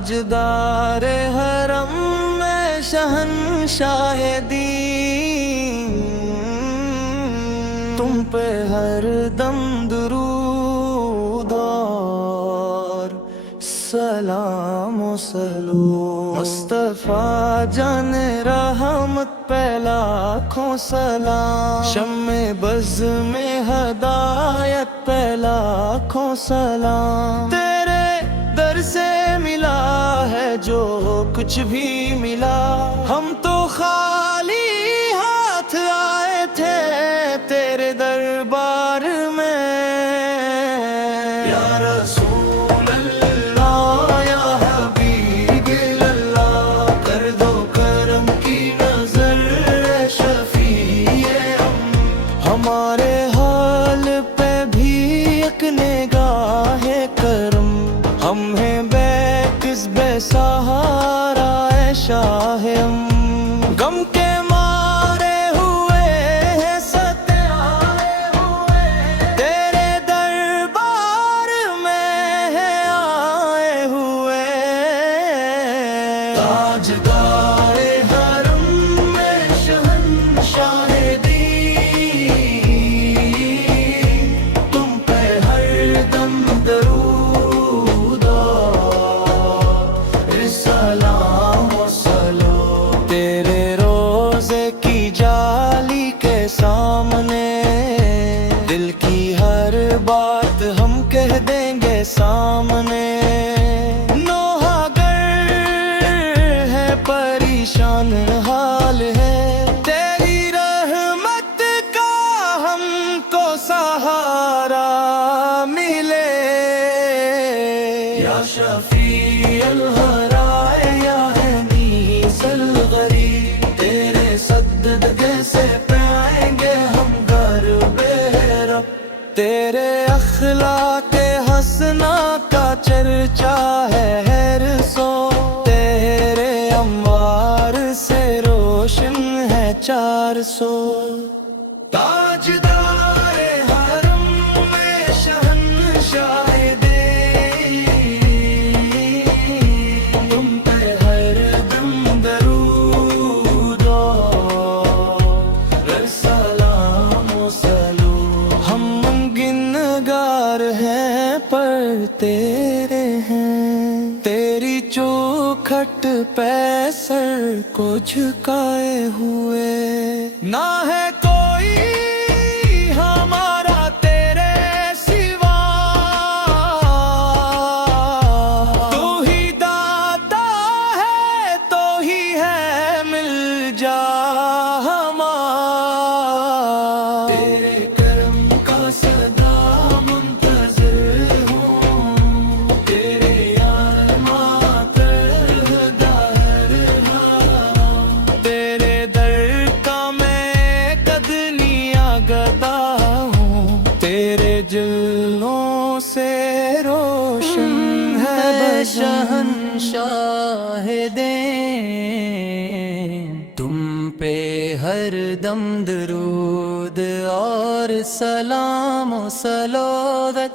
تاجدار حرم میں شہنشاہ دین، تم پہ ہر دم درود اور سلام و سلو۔ مصطفیٰ جان رحمت پہ لاکھوں سلام، شمع بز میں ہدایت پہ لاکھوں سلام۔ تیرے در سے ملا ہے جو کچھ بھی ملا، ہم تو خالی ہاتھ آئے تھے تیرے دربار میں۔ یا رسول اللہ یا حبیب اللہ، کر دو کرم کی نظر اے شفیع ہمارے حال پہ بھی ایک نگاہ کرم، ہم ہیں بے کس بے سہارا اے شاہ غم کے مارے ہوئے ہیں ست آئے ہوئے، تیرے دربار میں ہیں آئے ہوئے۔ تاجدار حرم میں شہنشاہ دین، تم پہ ہر دم درود اور سلام و سلو۔ تیرے روزے کی جالی کے سامنے دل کی ہر بات ہم کہہ دیں گے سامنے۔ نوحہ گر ہے پریشان حال ہے، تیری رحمت کا ہم کو سہارا ملے۔ یا شفیع الغرائے یا انیس الغریب، تیرے صدقے سے پائیں گے ہم گھر بے رب۔ تیرے اخلاق حسنہ کا چرچا ہے ہر سو، تیرے انوار سے روشن ہے 400۔ تاجدار حرم میں شہنشاہ دین، تم پہ ہر دم درود اور سلام و سلو۔ ہم گنگار ہیں پر تیرے ہیں، تیری چوکھٹ پہ سر کو جھکائے ہوئے، نہ ہے کوئی ہمارا تیرے سوا، تو ہی داتا ہے تو ہی ہے مل جا ہمارا۔ تیرے کرم کا صدا منتظر ہوں، تیرے یار ماتر دہر ہاں، تیرے در کا میں قدنیاں گدا ہوں، تیرے جلووں سے روشن ہے شہنشاہ دین، تم پہ ہر دم درود اور سلام و سلوت۔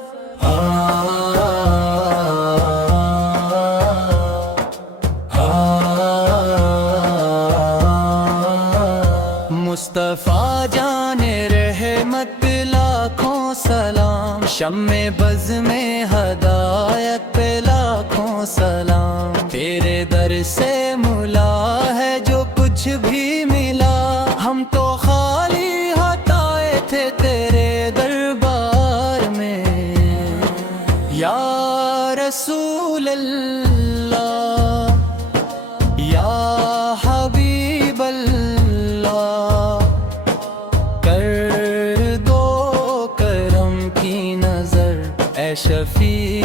مصطفیٰ جان رحمت لاکھوں سلام، شمع بز میں ہدایت پہ لاکھوں سلام۔ تیرے در سے ملا ہے جو کچھ بھی ملا، ہم تو خالی ہاتھ آئے تھے تیرے دربار میں۔ یا رسول اللہ یا حبیب اللہ، کر دو کرم کی نظر اے شفیع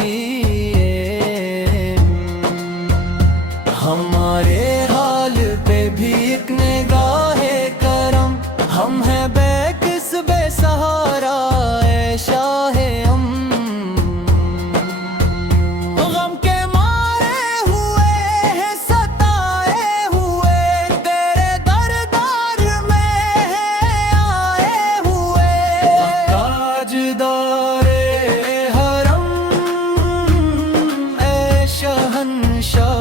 ہمارے حال پہ بھی ایک نگاہ کرم، ہم ہیں بے کس بے سہارا اے شاہ غم کے مارے ہوئے ہیں ستائے ہوئے، تیرے دربار میں ہیں آئے ہوئے۔ تاجدار حرم اے شہنشاہ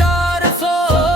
400